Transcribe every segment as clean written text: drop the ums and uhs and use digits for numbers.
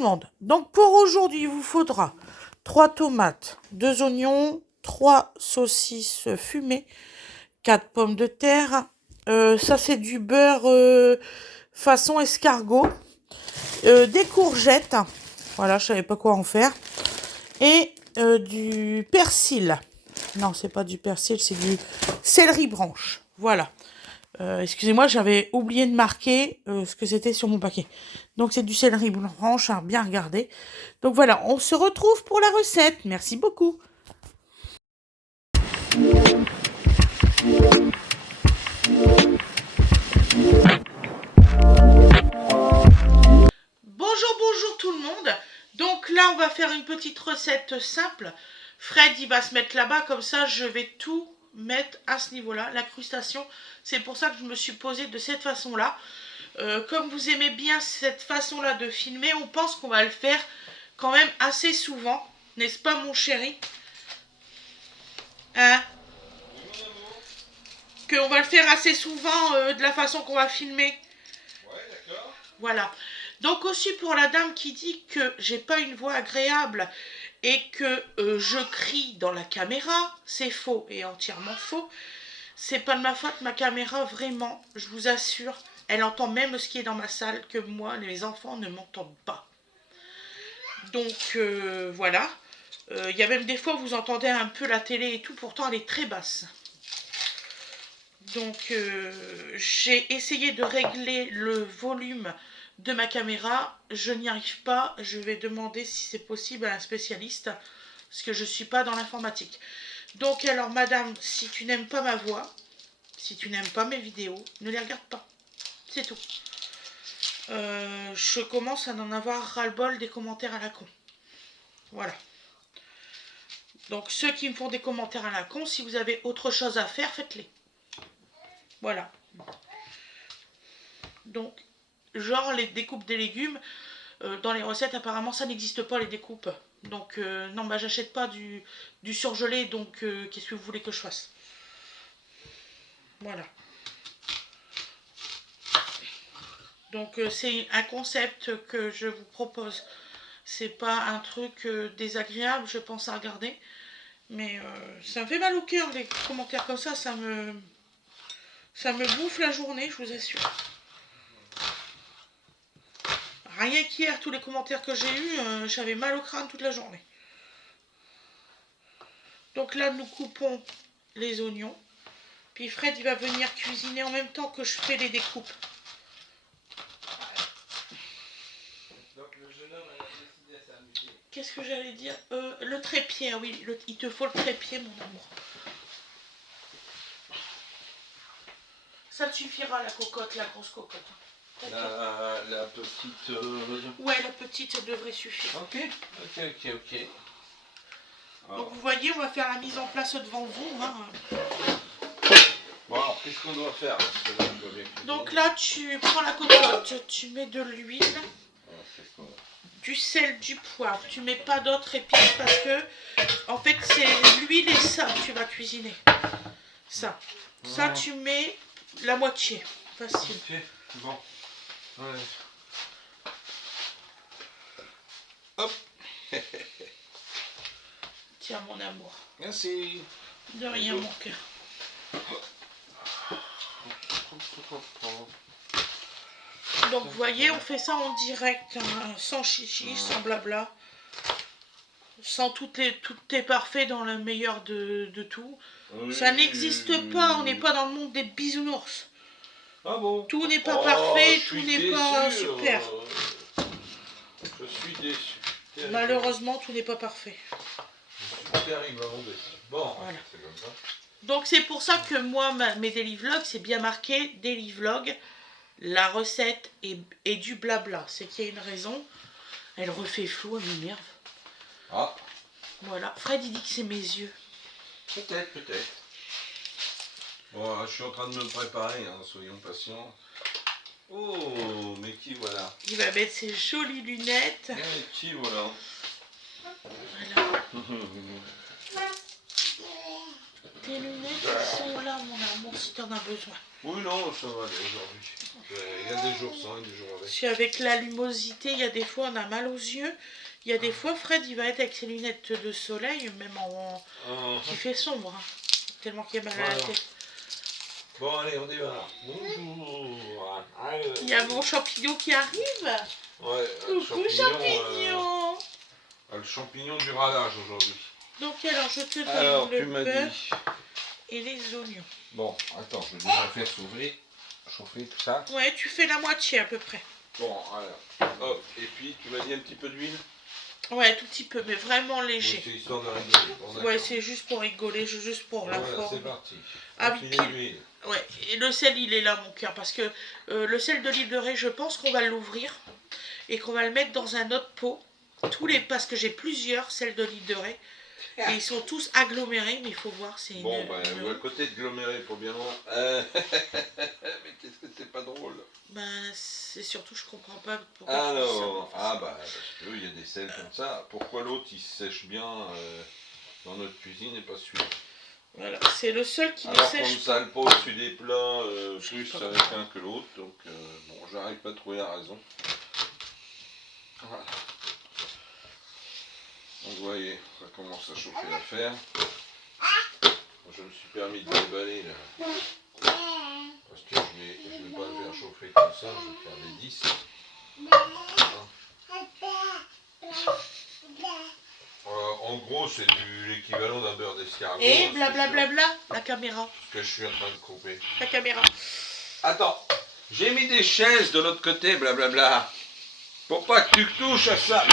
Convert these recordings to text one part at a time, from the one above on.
le monde. Donc pour aujourd'hui, il vous faudra 3 tomates, 2 oignons, 3 saucisses fumées, 4 pommes de terre. Ça c'est du beurre façon escargot. Des courgettes. Voilà, je savais pas quoi en faire. Et du persil. Non, c'est pas du persil, c'est du céleri branche. Voilà. Excusez-moi, j'avais oublié de marquer ce que c'était sur mon paquet. Donc c'est du céleri branche, à bien regarder. Donc voilà, on se retrouve pour la recette. Merci beaucoup. Bonjour tout le monde. Donc là, on va faire une petite recette simple. Fred, il va se mettre là-bas, comme ça, je vais tout mettre à ce niveau-là, la crustation. C'est pour ça que je me suis posée de cette façon-là. Comme vous aimez bien cette façon-là de filmer, on pense qu'on va le faire quand même assez souvent. N'est-ce pas, mon chéri? Hein? Qu'on va le faire assez souvent de la façon qu'on va filmer. Ouais, d'accord. Voilà. Donc aussi pour la dame qui dit que j'ai pas une voix agréable et que je crie dans la caméra, c'est faux et entièrement faux. C'est pas de ma faute, ma caméra, vraiment, je vous assure, elle entend même ce qui est dans ma salle que moi, les enfants ne m'entendent pas. Donc voilà. Il y a même des fois où vous entendez un peu la télé et tout, pourtant elle est très basse. Donc j'ai essayé de régler le volume de ma caméra, je n'y arrive pas, je vais demander si c'est possible à un spécialiste, parce que je ne suis pas dans l'informatique. Donc alors madame, si tu n'aimes pas ma voix, si tu n'aimes pas mes vidéos, ne les regarde pas, c'est tout. Je commence à en avoir ras-le-bol des commentaires à la con. Voilà. Donc ceux qui me font des commentaires à la con, si vous avez autre chose à faire, faites-les. Voilà. Donc, genre les découpes des légumes, dans les recettes, apparemment, ça n'existe pas, les découpes. Donc, non, bah, j'achète pas du surgelé, donc qu'est-ce que vous voulez que je fasse? Voilà. Donc, c'est un concept que je vous propose. C'est pas un truc désagréable, je pense, à regarder. Mais ça me fait mal au cœur, les commentaires comme ça me bouffe la journée, je vous assure. Rien qu'hier, tous les commentaires que j'ai eus, j'avais mal au crâne toute la journée. Donc là, nous coupons les oignons. Puis Fred, il va venir cuisiner en même temps que je fais les découpes. Donc le jeune homme a décidé à s'amuser. Qu'est-ce que j'allais dire? Le trépied, oui, il te faut le trépied, mon amour. Ça te suffira, la cocotte, la grosse cocotte. La petite... Ouais, la petite devrait suffire. Ok. Donc vous voyez, on va faire la mise en place devant vous. Hein. Bon, alors qu'est-ce qu'on doit faire? Donc là, tu prends la cocotte, tu mets de l'huile, du sel, du poivre. Tu mets pas d'autres épices parce que, en fait, c'est l'huile et ça que tu vas cuisiner. Ça. Ça, tu mets la moitié. Facile. Ok, bon. Ouais. Hop. Tiens, mon amour. Merci. De rien, mon cœur. Donc, vous voyez, on fait ça en direct, hein, sans chichi, sans blabla. Sans tout est parfait dans le meilleur de tout. Oui. Ça n'existe pas, on n'est pas dans le monde des bisounours. Ah bon? Tout n'est pas parfait, tout n'est pas super. Je suis déçu. Malheureusement, tout n'est pas parfait. Je suis terriblement déçu. Bon, voilà. C'est comme ça. Donc c'est pour ça que moi, mes daily vlogs, c'est bien marqué daily vlog, la recette et du blabla. C'est qu'il y a une raison. Elle refait flou, elle m'énerve. Ah. Voilà. Fred, il dit que c'est mes yeux. Peut-être. Bon, je suis en train de me préparer, hein, soyons patients. Oh, mais qui voilà? Il va mettre ses jolies lunettes. Mais qui voilà? Voilà. Tes lunettes, elles sont là, mon amour, si t'en as besoin. Oui, non, ça va aller aujourd'hui. Il y a des jours sans et des jours avec. Si avec la lumosité, il y a des fois on a mal aux yeux. Il y a des fois Fred il va être avec ses lunettes de soleil, même qui fait sombre. Hein, tellement qu'il a mal à la tête. Bon allez, on y va. Bonjour. Allez. Il y a mon champignon qui arrive. Ouais, Coucou champignon. Le champignon du ralage aujourd'hui. Donc alors je te donne Alors, tu le m'as beurre dit. et les oignons. Bon, attends, je vais déjà faire chauffer tout ça. Ouais, tu fais la moitié à peu près. Bon, alors, hop, et puis tu m'as dit un petit peu d'huile. Ouais, tout petit peu, mais vraiment Bon, léger. c'est histoire de rigoler. Bon, Ouais, c'est juste pour rigoler, juste pour la voilà, forme. c'est parti. Ah, Filet puis, d'huile. ouais, et le sel, il est là, mon cœur, parce que le sel de l'île de Ré, je pense qu'on va l'ouvrir et qu'on va le mettre dans un autre pot. Parce que j'ai plusieurs sels de l'île de Ré. Et ils sont tous agglomérés, mais il faut voir, c'est Bon, ou à côté de gloméré, il faut bien loin. Mais qu'est-ce que c'est pas drôle. Ben, c'est surtout, je comprends pas pourquoi. Alors, parce qu'il y a des sels comme ça. Pourquoi l'autre il se sèche bien dans notre cuisine et pas celui-là? Voilà, c'est le seul qui ne Alors sèche comme ça le pot au-dessus des plats, plus avec un que l'autre, donc bon, j'arrive pas à trouver la raison. Voilà. Donc vous voyez, ça commence à chauffer l'affaire. Je me suis permis de déballer là, parce que je vais pas le faire chauffer comme ça, je vais faire des 10. En gros, c'est l'équivalent d'un beurre d'escargot. Et blablabla, la caméra. Ce que je suis en train de couper. La caméra. Attends, j'ai mis des chaises de l'autre côté, blablabla. Pour pas que tu touches à ça.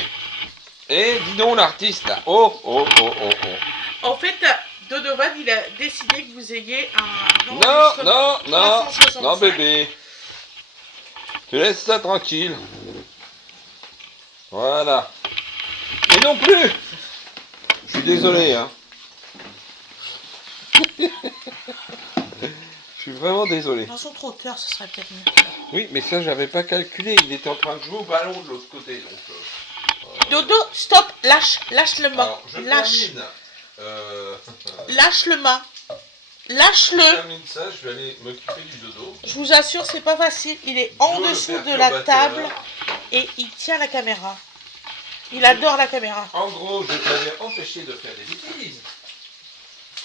Eh, dis donc l'artiste là. Oh, oh, oh, oh, oh. En fait, Donovan, il a décidé que vous ayez un Non, 365. non, bébé. Tu laisses ça tranquille. Voilà. Et non plus. Je suis désolé, hein. Je suis vraiment désolé. Dans son trotteur, ça serait peut-être mieux. Oui, mais ça, j'avais pas calculé. Il était en train de jouer au ballon de l'autre côté. Donc, Dodo, stop, lâche le mât. alors, je Lâche. termine. Lâche le mât. Lâche-le. Je termine ça, je vais aller m'occuper du dodo. Je vous assure, c'est pas facile. Il est en dessous de la table et il tient la caméra. Il adore la caméra. En gros, je t'avais empêché de faire des bêtises.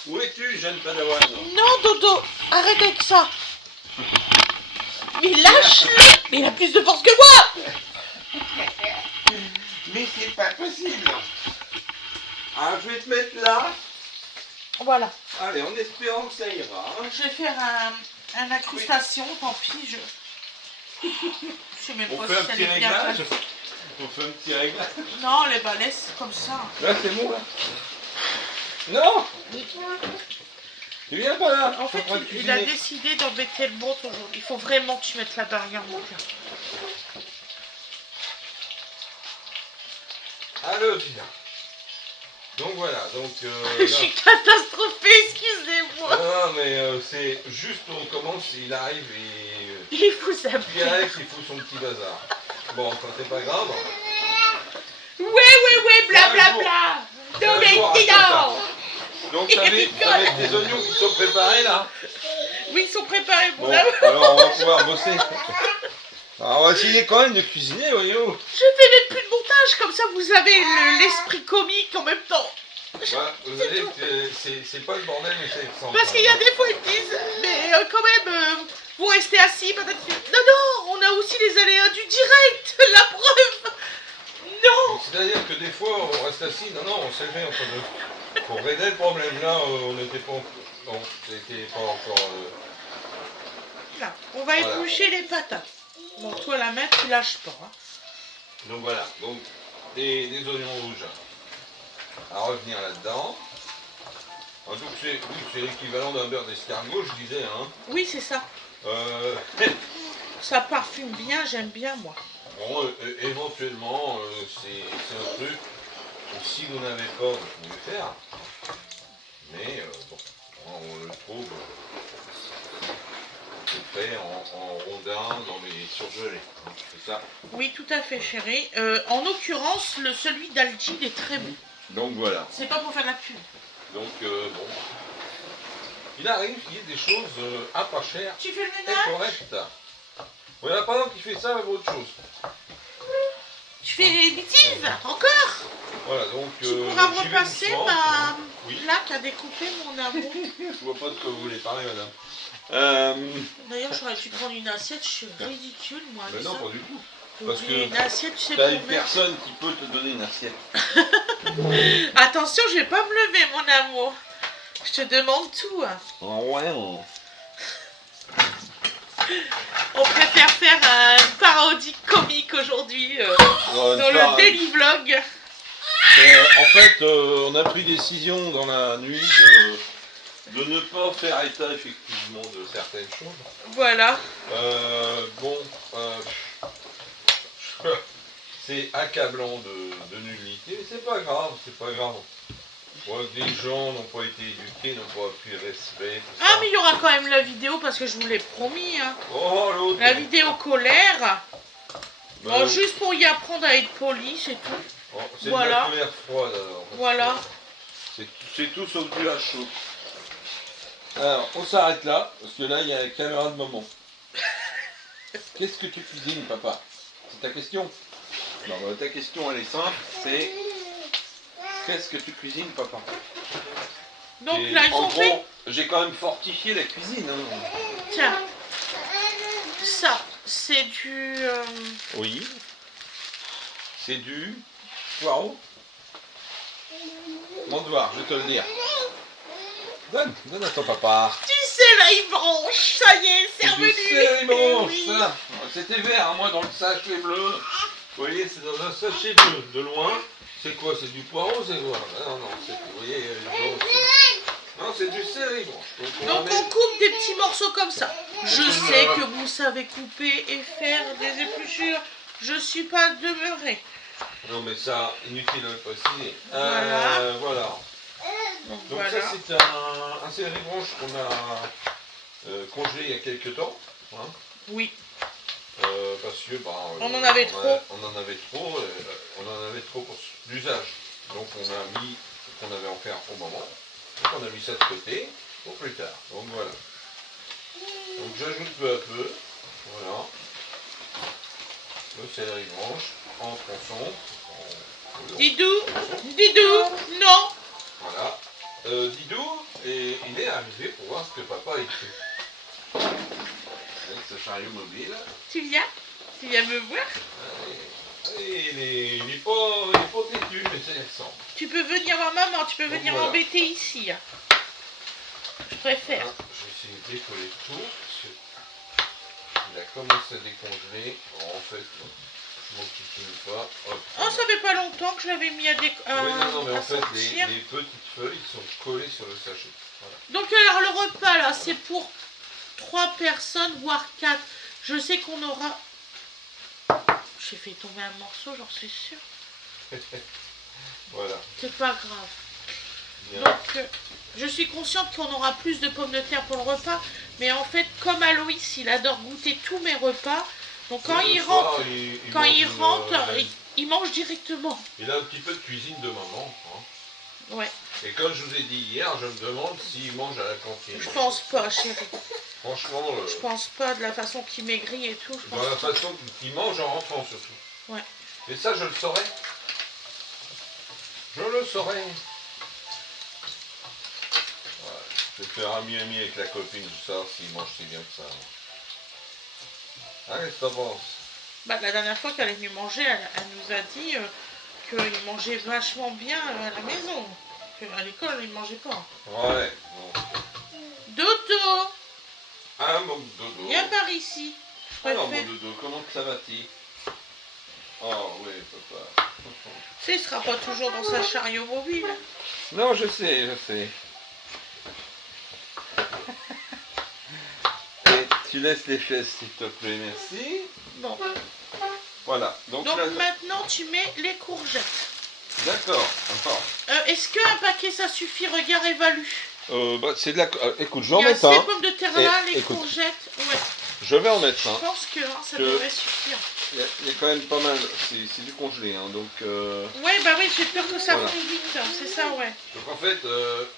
Où es-tu, jeune padawan? Non, Dodo, arrête avec ça. Mais lâche-le. Mais il a plus de force que moi. Mais c'est pas possible. Alors, je vais te mettre là. Voilà. Allez, en espérant que ça ira. Je vais faire un incrustation, tant pis. Je sais même On pas fait un si ça petit est bien réglage. placé. On fait un petit réglage. Non, les balais, c'est comme ça. Là, c'est bon, là. Non. Tu viens pas là. En fait, il a décidé d'embêter le monde aujourd'hui. Il faut vraiment que tu mettes la barrière, mon cœur. Allô, Tina. Donc voilà, donc... Je suis catastrophée, excusez-moi. Non, mais c'est juste, on commence, il arrive et... Il faut s'appeler. Pierre-Alex, il fout son petit bazar. Bon, ça c'est pas grave. Ouais, blablabla. Non, mais dis donc. Donc t'avais tes oignons qui sont préparés là. Oui, ils sont préparés, Bon, alors on va pouvoir bosser. Alors on va essayer quand même de cuisiner, voyons. Je fais même plus de montage, comme ça vous avez l'esprit comique en même temps. Bah, vous savez que c'est pas le bordel, mais c'est sans. Parce qu'il y a des fois ils me disent, mais quand même, vous restez assis, peut-être. Non, on a aussi les aléas du direct, la preuve. Non. C'est-à-dire que des fois on reste assis, non, on s'est levé entre deux. Pour régler le problème, là on n'était pas. Non, c'était pas encore. Là, on va éplucher les patates. Bon, toi la main, tu lâches pas. Hein. Donc voilà, donc des oignons rouges à revenir là-dedans. Donc c'est l'équivalent d'un beurre d'escargot, je disais. Hein. Oui, c'est ça. Ça parfume bien, j'aime bien moi. Bon, éventuellement, c'est un truc que si vous n'avez pas, vous pouvez faire. Mais bon, on le trouve fait en rondin dans les surgelés. Hein, c'est ça. Oui, tout à fait, chérie. En l'occurrence, celui d'Algide est très bon. Donc voilà. C'est pas pour faire la pub. Donc bon. Il arrive qu'il y ait des choses à pas cher Tu fais le et ménage? correctes. Il y en a pas un qui fait ça, mais autre chose. Tu fais des bêtises encore? Voilà, donc. Tu pourras j'y vais repasser doucement. ma Oui. plaque à découper, mon amour. Je vois pas de quoi vous voulez parler, madame. D'ailleurs, j'aurais dû prendre une assiette, je suis ridicule, moi. Ben avec non, ça. pas du tout. J'ai Parce oublié que une assiette, tu sais, t'as pour une mettre. personne qui peut te donner une assiette. Attention, je vais pas me lever, mon amour. Je te demande tout. Hein. Oh, ouais. On préfère faire une parodie comique aujourd'hui dans le Daily Vlog. En fait, on a pris décision dans la nuit de ne pas faire état effectivement de certaines choses. Voilà. Bon, c'est accablant de nullité, mais c'est pas grave, c'est pas grave. Ouais, des gens n'ont pas été éduqués, n'ont pas appris le respect, tout ça. Ah, mais il y aura quand même la vidéo parce que je vous l'ai promis. Hein. Oh, l'autre. La vidéo colère. Bon, juste pour y apprendre à être poli, c'est tout. Oh, c'est voilà. De la colère froide alors. Voilà. C'est tout sauf du la chaud. Alors, on s'arrête là, parce que là, il y a la caméra de maman. Qu'est-ce que tu cuisines, papa? C'est ta question? Non, bah, ta question, elle est simple, c'est... Qu'est-ce que tu cuisines, papa? Donc là, ils ont fait... J'ai quand même fortifié la cuisine. Hein. Tiens. Ça, c'est du... Oui. C'est du poireau. Mon devoir, je vais te le dire. Donne à ton papa. Tu sais, là, il branche. Ça y est, c'est revenu. Tu sais, il branche, oui. ça. C'était vert, hein, moi, dans le sachet bleu. Vous voyez, c'est dans un sachet bleu. De loin, c'est quoi? C'est du poireau, c'est quoi? Non, non, c'est... Vous voyez, non, c'est du céleri branche. Donc on coupe des petits morceaux comme ça. Je sais que vous savez couper et faire des épluchures. Je suis pas demeurée. Non, mais ça, inutile de le préciser. Voilà. Donc voilà. ça, c'est un céleri branche qu'on a congelé il y a quelques temps. Hein. Oui. Parce que on en avait trop. On en avait trop pour l'usage. Donc on a mis ce qu'on avait en faire au moment. Donc on a mis ça de côté pour plus tard. Donc voilà. Donc j'ajoute peu à peu. Voilà. Le céleri branche en tronçon. Didou, Didou, non. Voilà. Didou, et il est arrivé pour voir ce que papa a écrit. Avec ce chariot mobile. Tu viens me voir? Il est pas têtu, mais ça y ressemble. Tu peux venir voir maman, tu peux venir m'embêter ici. Hein. Je préfère. Ah, je vais essayer de décoller tout, parce qu'il a commencé à décongeler. Alors, en fait, je m'en occupe pas. Hop, oh, ça fait pas longtemps que je l'avais mis à décongeler. Oui, non, mais en fait, les petites feuilles sont collées sur le sachet. Voilà. Donc alors le repas là, c'est pour 3 personnes, voire 4. Je sais qu'on aura... J'ai fait tomber un morceau, j'en suis sûre. Voilà. C'est pas grave. Bien. Donc, je suis consciente qu'on aura plus de pommes de terre pour le repas. Mais en fait, comme Aloïs, il adore goûter tous mes repas. Donc quand il rentre, il mange directement. Il a un petit peu de cuisine de maman. Hein. Ouais. Et comme je vous ai dit hier, je me demande s'il mange à la cantine. Je pense pas, chérie. Franchement... Je pense pas, de la façon qu'il maigrit et tout. Dans la façon qu'il mange en rentrant surtout. Ouais. Et ça, je le saurais. Je le saurais. Voilà. Je vais faire ami avec la copine, je sais s'il mange si bien que ça. Ah, qu'est-ce que t'en penses? Bah, la dernière fois qu'elle est venue manger, elle nous a dit qu'il mangeait vachement bien à la maison. À l'école, il ne mangeait pas. Ouais. Non. Dodo! Ah, mon dodo. Viens par ici. Alors, mon dodo, comment ça va-t-il? Oh, oui, papa. Tu sais, il ne sera pas toujours dans sa chariot mobile. Non, je sais, je sais. Et tu laisses les fesses, s'il te plaît, merci. Bon. Voilà. Donc là, maintenant, tu mets les courgettes. D'accord. Est-ce qu'un paquet, ça suffit? Regarde, évalue. C'est de la... écoute, je vais en mettre mettre un. Il y a ces pommes de terre là, les courgettes. Ouais. Je vais en mettre un. Je pense que ça devrait suffire. Il y a quand même pas mal. C'est du congelé, hein, donc... Ouais, bah oui, j'ai peur que ça fond vite. C'est ça, ouais. Donc en fait,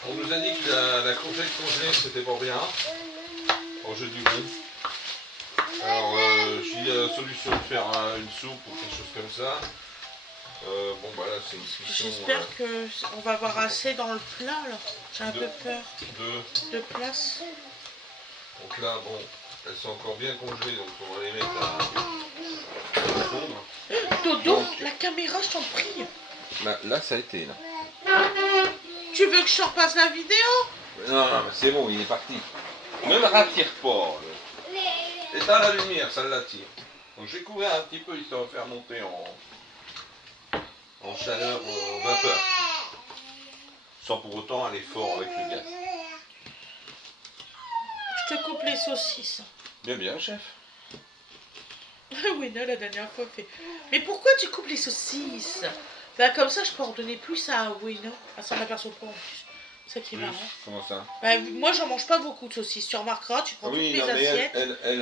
on nous a dit que la courgette congelée, c'était pour rien. Au jeu du goût. Alors, s'il y a la solution de faire une soupe ou quelque chose comme ça, bon bah là c'est une cuisson J'espère que on va avoir assez dans le plat là. J'ai un de- peu peur de... de place. Donc là, bon, elles sont encore bien congelées, donc on va les mettre à fondre. Dodo, Donc, la caméra, je t'en prie. là ça a été là. Tu veux que je te repasse la vidéo? Non, mais c'est bon, il est parti. Ne le rattire pas. Éteins la lumière, ça l'attire. Donc je vais couvrir un petit peu histoire de faire monter en chaleur, en vapeur. Sans pour autant aller fort avec le gaz. Je te coupe les saucisses. Bien, bien, chef. Oui, non, la dernière fois fait. Mais pourquoi tu coupes les saucisses? Bah comme ça, je peux en donner plus à Wino. Ah, ça m'aperçoit pas en plus. C'est ça qui est Plus, marrant. comment ça? Bah, moi, j'en mange pas beaucoup de saucisses. Tu remarqueras, tu prends toutes Oui, mes non, mais assiettes. elle,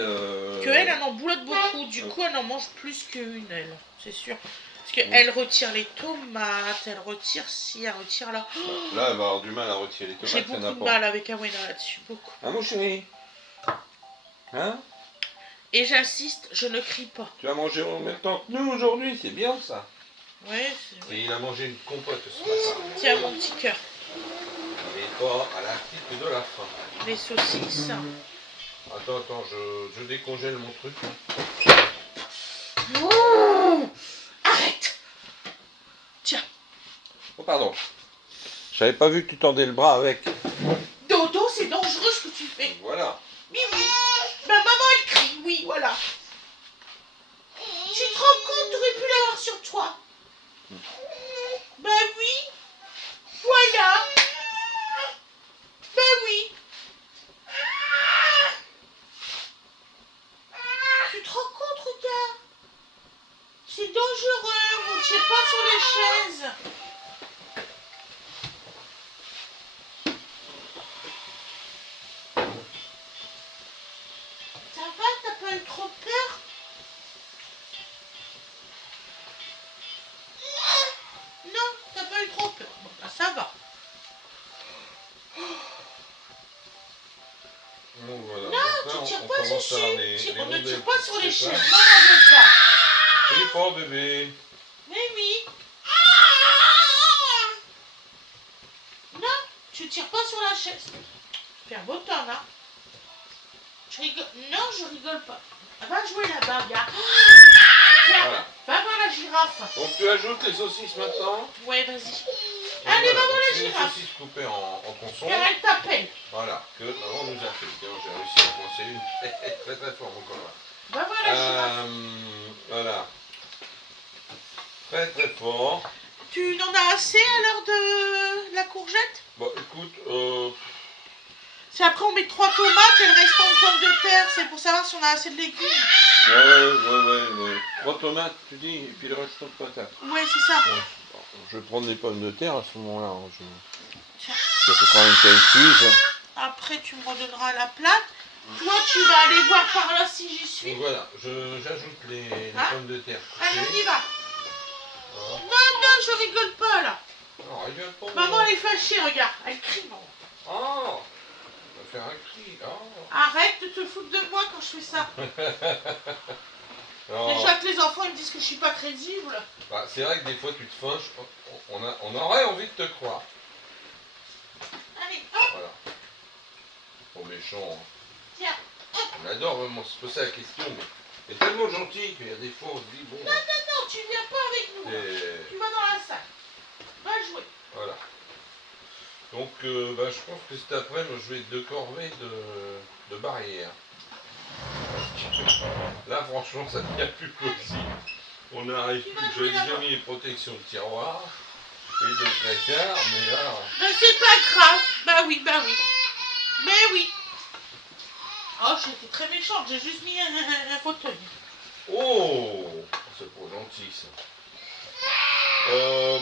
Que elle en boulotte beaucoup. Du coup, elle en mange plus qu'une, elle. C'est sûr. Parce qu'elle retire les tomates, elle retire ci, elle retire là. là, elle va avoir du mal à retirer les tomates. J'ai beaucoup de mal avec Awena là-dessus. Beaucoup. Hein, mon chéri? Hein? Et j'insiste, je ne crie pas. Tu vas manger en même temps que nous aujourd'hui, c'est bien ça. Ouais, Et il a mangé une compote ce matin. tiens mon petit cœur. Il n'est pas à l'article de la faim. Les saucisses. Attends, je décongèle mon truc. Oh, arrête. Tiens. Oh, pardon. J'avais pas vu que tu tendais le bras avec. Dodo, c'est dangereux ce que tu fais. Voilà. Oui, oui. Ma maman, elle crie, oui, voilà. Tu te rends compte, t'aurais pu l'avoir sur toi. Ben oui. Voilà. Ben oui. Tu te rends compte, regarde. C'est dangereux, vous ne tirez pas sur les chaises. Ça va, t'as pas eu trop peur? Non, t'as pas eu trop peur. Bon, bah, ça va. Donc, voilà. Non, Donc, là, tu tires on pas commence à dessus. les On ne rondelles tire pas qui sur se les séparent. chaises. Non, n'en veux pas. C'est pas bébé. Mais oui. Non, tu tires pas sur la chaise. Fais un beau temps, là. Je rigole. Non, je rigole pas. Va jouer là-bas, gars. Tiens, Voilà. va voir la girafe. Donc tu ajoutes les saucisses maintenant. Ouais, vas-y. Donc, Allez, voilà. va voir Donc, la c'est les girafe. saucisses coupées en tronçons. Car elle t'appelle. Voilà, que maman nous a fait. Tiens, j'ai réussi à coincer une très très fort mon copain. Va voir la girafe. Voilà. Très très fort. Tu n'en as assez à l'heure de la courgette? Bon, écoute, Si après on met 3 tomates et le restant de pommes de terre, c'est pour savoir si on a assez de légumes. ouais. 3 tomates, tu dis, et puis le reste de patates. Ouais, c'est ça. Ouais. Bon, je vais prendre les pommes de terre à ce moment-là. Hein. Tiens. Ça fait quand même qu'elle cuise. Après, tu me redonneras la plate. Toi, tu vas aller voir par là si j'y suis. Donc voilà, j'ajoute les Hein? pommes de terre. Allez, on y va. Voilà. Non, je rigole pas là. Non, rigole pas. Maman, elle est fâchée, regarde. Elle crie. Maman. Oh, on va faire un cri. Oh. Arrête de te foutre de moi quand je fais ça. Alors, Déjà que les enfants ils me disent que je suis pas crédible. bah, c'est vrai que des fois tu te fâches, on aurait envie de te croire. Allez, hop, Voilà. Trop méchant. Hein. tiens. On adore vraiment se poser la question, mais il est tellement gentil qu'il y a des fois on se dit bon. Non, tu viens pas avec nous. Tu vas dans la salle. Va jouer. Voilà. Donc bah, je pense que cet après-midi je vais être de corvée de barrière. Là franchement ça devient plus possible. On n'arrive plus. J'avais déjà mis les protections de tiroir et de placard, mais là. Ben c'est pas grave. Bah oui. Mais oui. Oh, j'étais très méchante. J'ai juste mis un fauteuil. Oh, c'est pas gentil ça.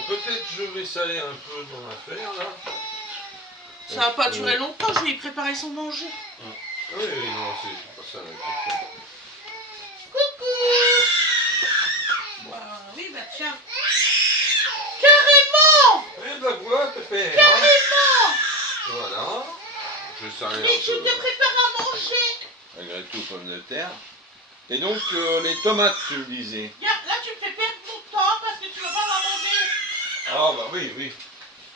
Peut-être je vais saler un peu dans l'affaire là. Ça va pas durer longtemps. Je vais lui préparer son manger. Oui, non, c'est pas ça la question. Coucou. Oui, bah tiens. Carrément. Eh ben voilà, Pépé. Hein. Carrément. Voilà. Je vais saler Mais un tu peu. te prépares à manger. Malgré tout, pommes de terre. Et donc, les tomates, tu me disais. Viens, là tu me fais perdre mon temps parce que tu vas pas m'en manger. Ah bah oui, oui.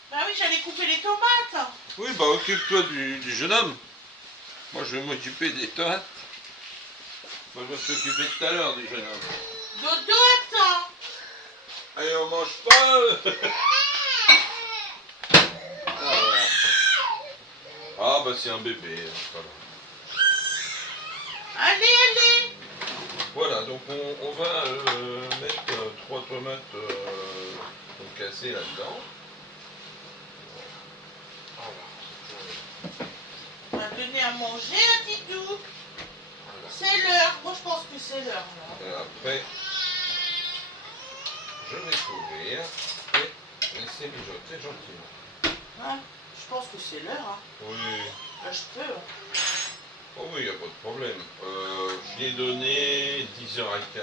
Bah oui, j'allais couper les tomates. Oui, bah occupe-toi du jeune homme. Moi, je vais m'occuper des tomates. Moi, je vais s'occuper tout à l'heure du jeune homme. Dodo, attends. Allez, on mange pas. Ah, voilà. Ah bah c'est un bébé. Voilà. Allez, allez. Voilà, donc on va mettre 3 tomates cassées là-dedans. On va donner à manger à Didou. Voilà. C'est l'heure. Moi, je pense que c'est l'heure. là. Et après, je vais couvrir et laisser mijoter gentiment. Ouais, je pense que c'est l'heure. Hein. Oui. Là, je peux. Hein. Oh oui, il n'y a pas de problème. Je lui ai donné 10h15, je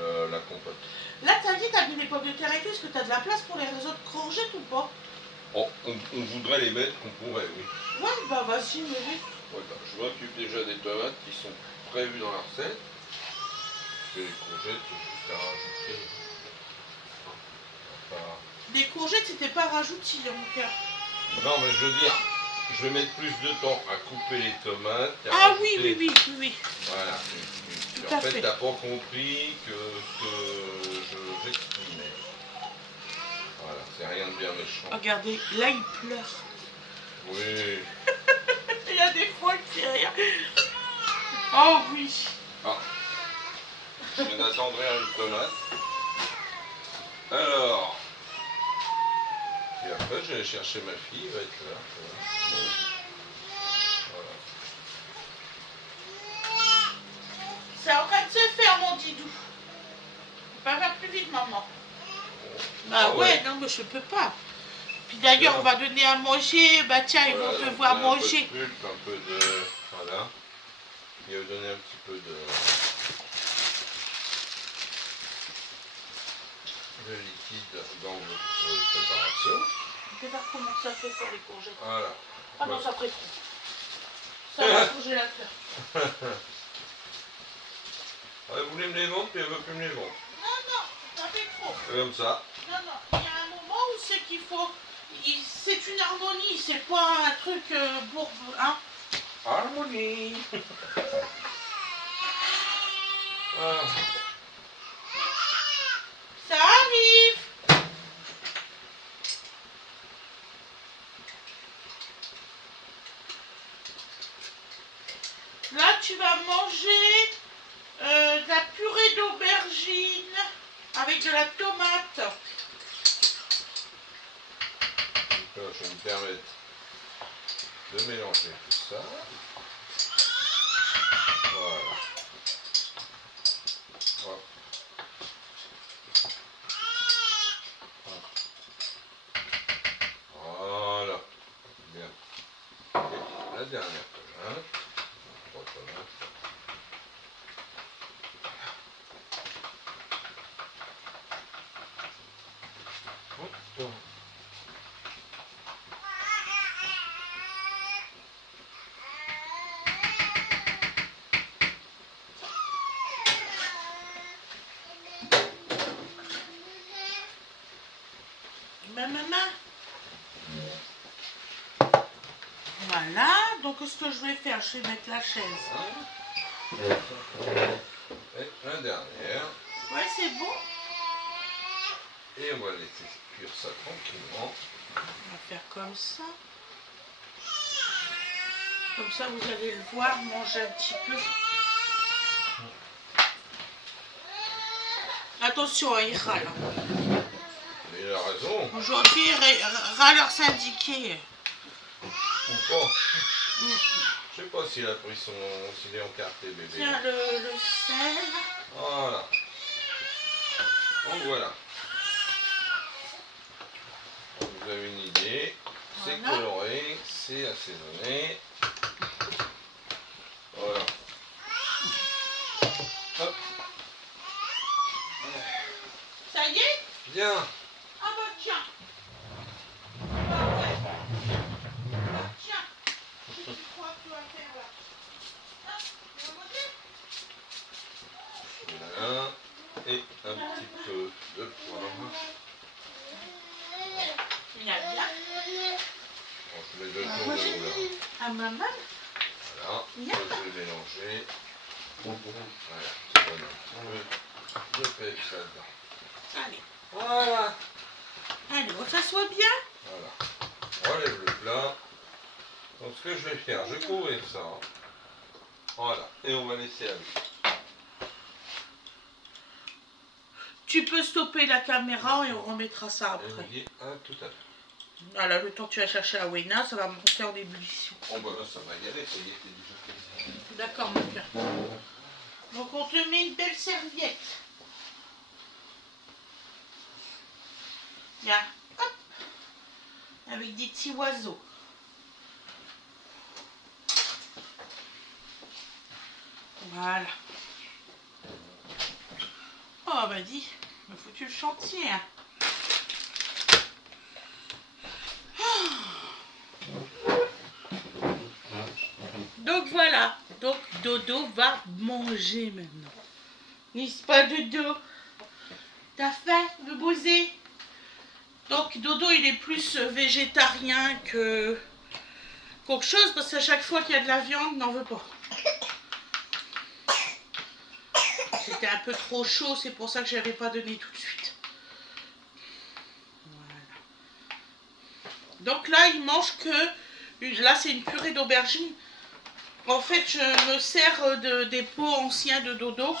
crois, la compote. Là, t'as dit, t'as mis les pommes de terre et tout. Est-ce que t'as de la place pour les autres courgettes ou pas? Oh, on voudrait les mettre, qu'on pourrait, oui. Ouais, bah vas-y, mais Voilà, je m'occupe déjà des tomates qui sont prévues dans la recette. Et les courgettes, c'est juste à rajouter. Enfin, les courgettes, c'était pas rajouté, mon cœur. non, mais je veux dire, je vais mettre plus de temps à couper les tomates. Ah rajouter... oui, oui, oui, oui, oui. Voilà. Tout En à fait, fait. t'as pas compris que j'exprimais. Voilà, c'est rien de bien méchant. Regardez, là, il pleure. Oui. Il y a des fois qu'il fait rien. Oh oui. Ah. Je viens d'attendrir une tomate. Alors. Et après, je vais aller chercher ma fille, elle va être là. Voilà. C'est en train de se faire, mon Didou. Faut pas faire plus vite, maman. Bah ouais, non, mais je peux pas. Puis d'ailleurs, on va donner à manger. Bah tiens, ils vont te voir manger. Un peu de pulpe, un peu de... Voilà. Il va donner un petit peu de liquide dans votre préparation. Je vais voir comment ça fait sur les courgettes. Voilà. Ah non, ça fait trop. Ça va congélateur. Elle voulait me les vendre, puis elle veut plus me les vendre. Non, non, ça fait trop. Comme ça. Non, non, il y a un moment où c'est qu'il faut... C'est une harmonie, c'est pas un truc bourbe, hein. Harmonie. Ah. Ça arrive. Là, tu vas manger de la purée d'aubergine avec de la tomate. Donc là, je vais me permettre de mélanger tout ça. Voilà. Hop. Voilà. Bien. Et la dernière tomate. 3 tomates. Hop. Maman. Voilà, donc ce que je vais faire, je vais mettre la chaise. Et la dernière. Ouais, c'est bon. Et on va laisser cuire ça tranquillement. On va faire comme ça. Comme ça, vous allez le voir manger un petit peu. Attention, il râle. Mais il a raison. Aujourd'hui, râleur syndiqué. Ou pas. Je sais pas s'il a pris s'il est encarté, bébé. Tiens, le sel. Voilà. Donc voilà. Vous avez une idée. C'est Voilà. coloré, c'est assaisonné. Voilà. Hop. Ça y est? Bien. Ah bah tiens. Ah ouais. Tiens. Qu'est-ce que tu crois que tu vas faire là? Hein? Tu veux goûter? un petit peu de poivre. Il y a bien. Bon, je mets 2 tours de moulin. À maman. Voilà, Bien. je vais mélanger. Voilà, ça donne un peu de peps là-dedans. Allez. Voilà. Allez, on s'assoit bien. Voilà. On relève le plat. Donc ce que je vais faire, je vais couvrir ça. Voilà. Et on va laisser aller. Tu peux stopper la caméra et on remettra ça Et on après. dit à tout à l'heure. Voilà, le temps que tu vas chercher la Wena, ça va monter en ébullition. Oh bah là ça va y aller, ça y est, c'est déjà fait. D'accord, mon cœur. Donc on te met une belle serviette. Viens, hop, avec des petits oiseaux. Voilà. Oh bah dis, il m'a foutu le chantier. Hein. Donc voilà, donc Dodo va manger maintenant. N'est-ce pas Dodo? T'as faim, le bosser? Donc Dodo il est plus végétarien que qu'autre chose parce qu'à chaque fois qu'il y a de la viande, il n'en veut pas. C'était un peu trop chaud, c'est pour ça que je n'avais pas donné tout de suite. Voilà. Donc là, il mange que... Là, c'est une purée d'aubergine. En fait, je me sers des pots anciens de Dodo.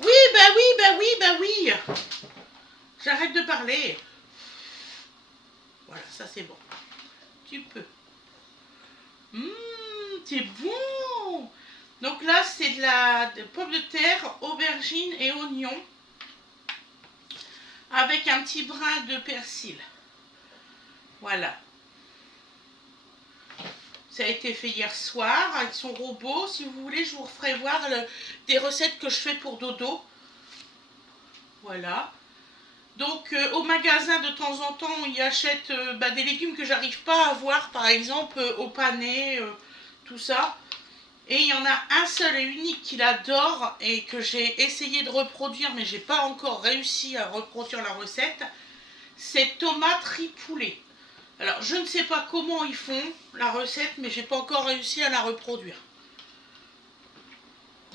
Oui, bah oui, bah oui, bah oui. J'arrête de parler. Voilà, ça c'est bon. Tu peux. C'est bon. Donc là, c'est de pommes de terre, aubergine et oignons. Avec un petit brin de persil. Voilà. Ça a été fait hier soir avec son robot. Si vous voulez, je vous referai voir des recettes que je fais pour Dodo. Voilà. Donc au magasin, de temps en temps, on y achète des légumes que j'arrive pas à avoir. Par exemple, au pané, tout ça. Et il y en a un seul et unique qu'il adore et que j'ai essayé de reproduire, mais j'ai pas encore réussi à reproduire la recette. C'est tomate riz poulet. Alors, je ne sais pas comment ils font la recette, mais j'ai pas encore réussi à la reproduire.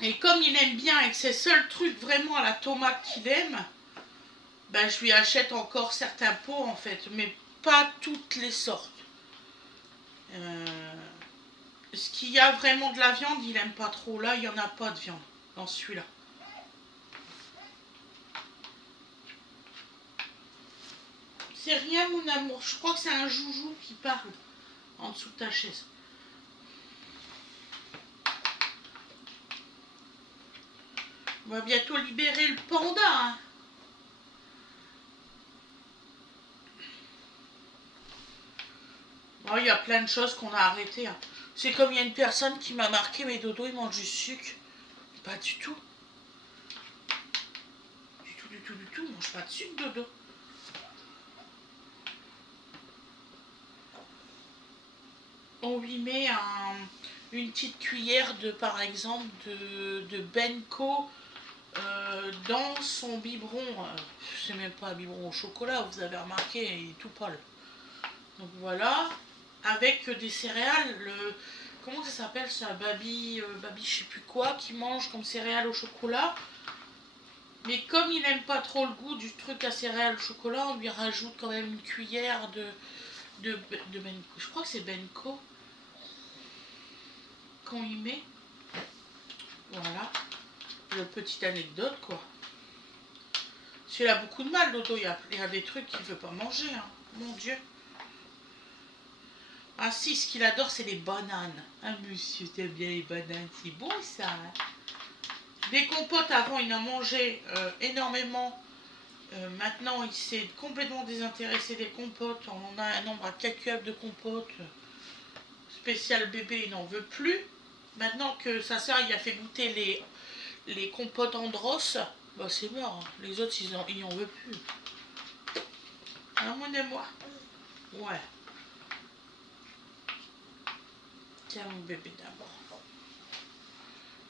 Et comme il aime bien et que c'est le seul truc vraiment à la tomate qu'il aime, je lui achète encore certains pots en fait, mais pas toutes les sortes. Ce qu'il y a vraiment de la viande, il aime pas trop. Là, il n'y en a pas de viande dans celui-là. C'est rien, mon amour. Je crois que c'est un joujou qui parle en dessous de ta chaise. On va bientôt libérer le panda. Hein. Oh, il y a plein de choses qu'on a arrêtées. Hein. C'est comme il y a une personne qui m'a marqué, mais Dodo, il mange du sucre. Pas du tout. Du tout. Il mange pas de sucre, Dodo. On lui met une petite cuillère par exemple, de Benko dans son biberon. C'est même pas un biberon au chocolat, vous avez remarqué, il est tout pâle. Donc voilà, avec des céréales, comment ça s'appelle ça, baby je sais plus quoi, qui mange comme céréales au chocolat. Mais comme il n'aime pas trop le goût du truc à céréales au chocolat, on lui rajoute quand même une cuillère de Benko. Je crois que c'est Benko qu'on y met. Voilà. Une petite anecdote quoi. Il a beaucoup de mal, Dodo. Il y a des trucs qu'il ne veut pas manger. Hein. Mon Dieu. Ah si, ce qu'il adore, c'est les bananes. Ah monsieur, t'aimes bien les bananes. C'est bon ça. Hein. Des compotes, avant, il en mangeait énormément. Maintenant, il s'est complètement désintéressé des compotes. On a un nombre incalculable de compotes. Spécial bébé, il n'en veut plus. Maintenant que sa soeur, il a fait goûter les compotes Andros, c'est mort. Hein. Les autres, ils n'en veulent plus. Hein, mon et moi. Ouais. Tiens, mon bébé d'abord.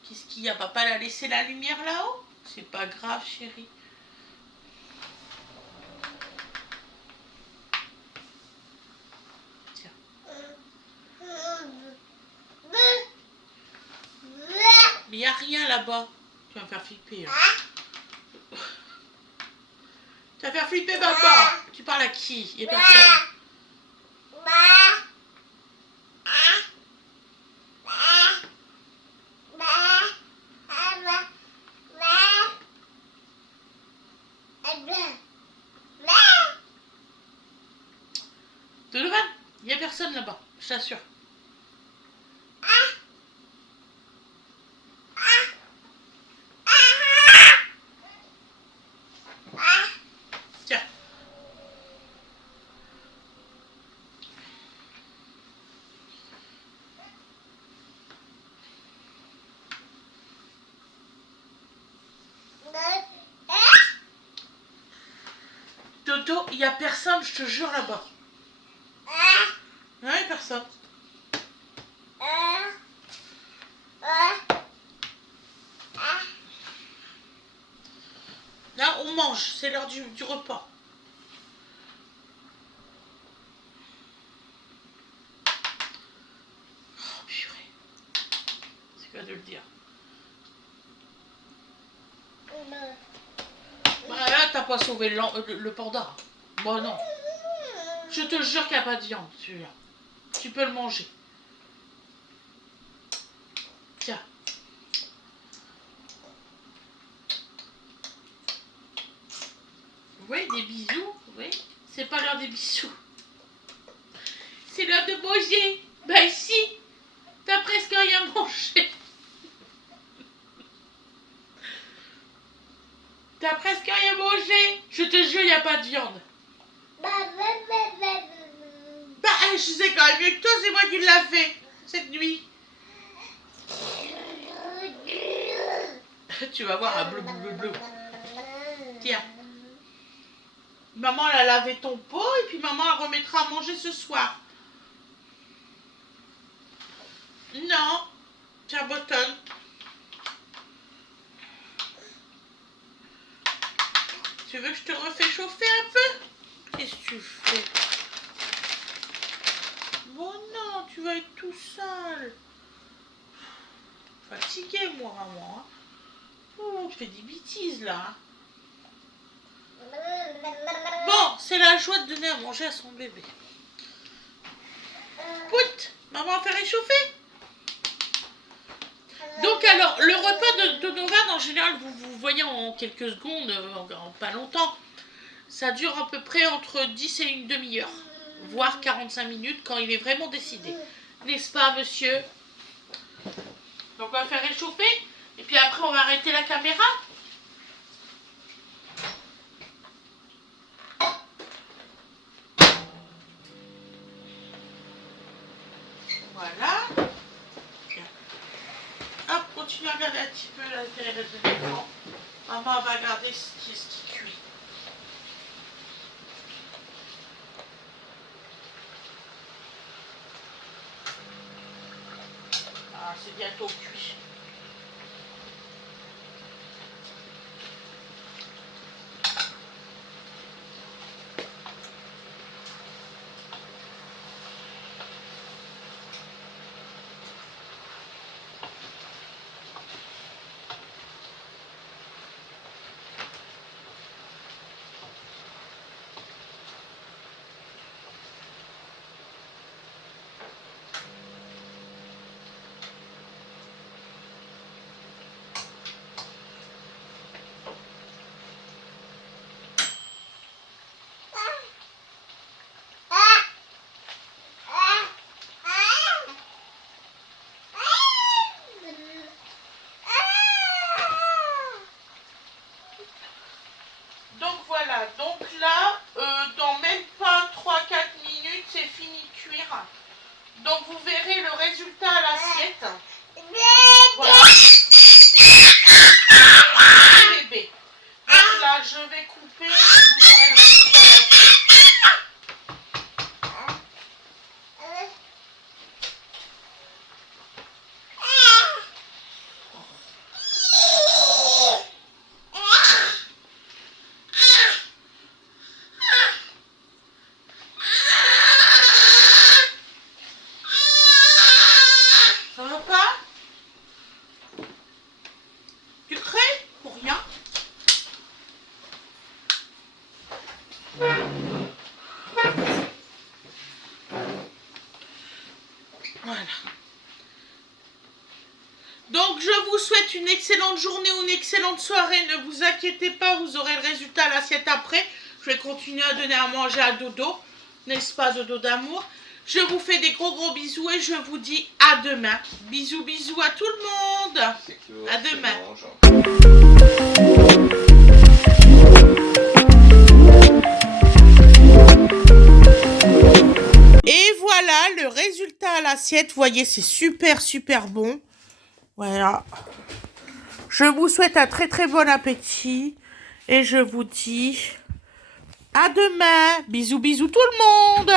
Qu'est-ce qu'il y a? Papa l'a laissé la lumière là-haut? C'est pas grave, chérie. Tiens. Mais il n'y a rien là-bas. Tu vas me faire flipper. Hein. Tu vas faire flipper papa. Tu parles à qui? Il n'y a personne. Donovan, il n'y a personne là-bas, je t'assure. Tiens. Dodo, il n'y a personne, je te jure là-bas. Non, il n'y a personne. Là, on mange, c'est l'heure du repas. Oh, purée. C'est quoi de le dire? Bah là, t'as pas sauvé le panda. Bon, non. Je te jure qu'il n'y a pas de viande, celui-là. Tu peux le manger. Tiens. Oui, des bisous. Oui. C'est pas l'heure des bisous. C'est l'heure de manger. Bah si. T'as presque rien mangé. T'as presque rien mangé. Je te jure, il n'y a pas de viande. Bah, je sais quand même mieux que toi, c'est moi qui l'a fait cette nuit. Tu vas voir un bleu, bleu, bleu. Tiens. Maman, elle a lavé ton pot et puis maman, elle remettra à manger ce soir. Non. Tiens, Bottle. Tu veux que je te refais chauffer un peu? Qu'est-ce que tu fais? Bon non, tu vas être tout sale. Fatiguée, moi, maman. Hein. Oh, je fais des bêtises, là. Bon, c'est la joie de donner à manger à son bébé. Pout, maman va faire réchauffer. Donc alors, le repas de Donovan, en général, vous voyez en quelques secondes, en pas longtemps. Ça dure à peu près entre 10 et une demi-heure, voire 45 minutes quand il est vraiment décidé. N'est-ce pas, monsieur? Donc on va faire réchauffer et puis après on va arrêter la caméra. Voilà. Hop, continue à regarder un petit peu la télévision. Maman va regarder ce qui cuit. Ah, c'est bientôt cuit. Donc voilà, donc là, dans même pas 3-4 minutes, c'est fini de cuire. Donc vous verrez le résultat à l'assiette. Voilà. Bébé. Donc là, je vais couper et vous aurez le résultat à l'assiette. Voilà. Donc, je vous souhaite une excellente journée ou une excellente soirée. Ne vous inquiétez pas, vous aurez le résultat à l'assiette après. Je vais continuer à donner à manger à Dodo. N'est-ce pas, Dodo d'amour? Je vous fais des gros bisous et je vous dis à demain. Bisous, bisous à tout le monde. À demain. Et voilà le résultat à l'assiette. Vous voyez, c'est super bon. Voilà. Je vous souhaite un très bon appétit. Et je vous dis à demain. Bisous tout le monde.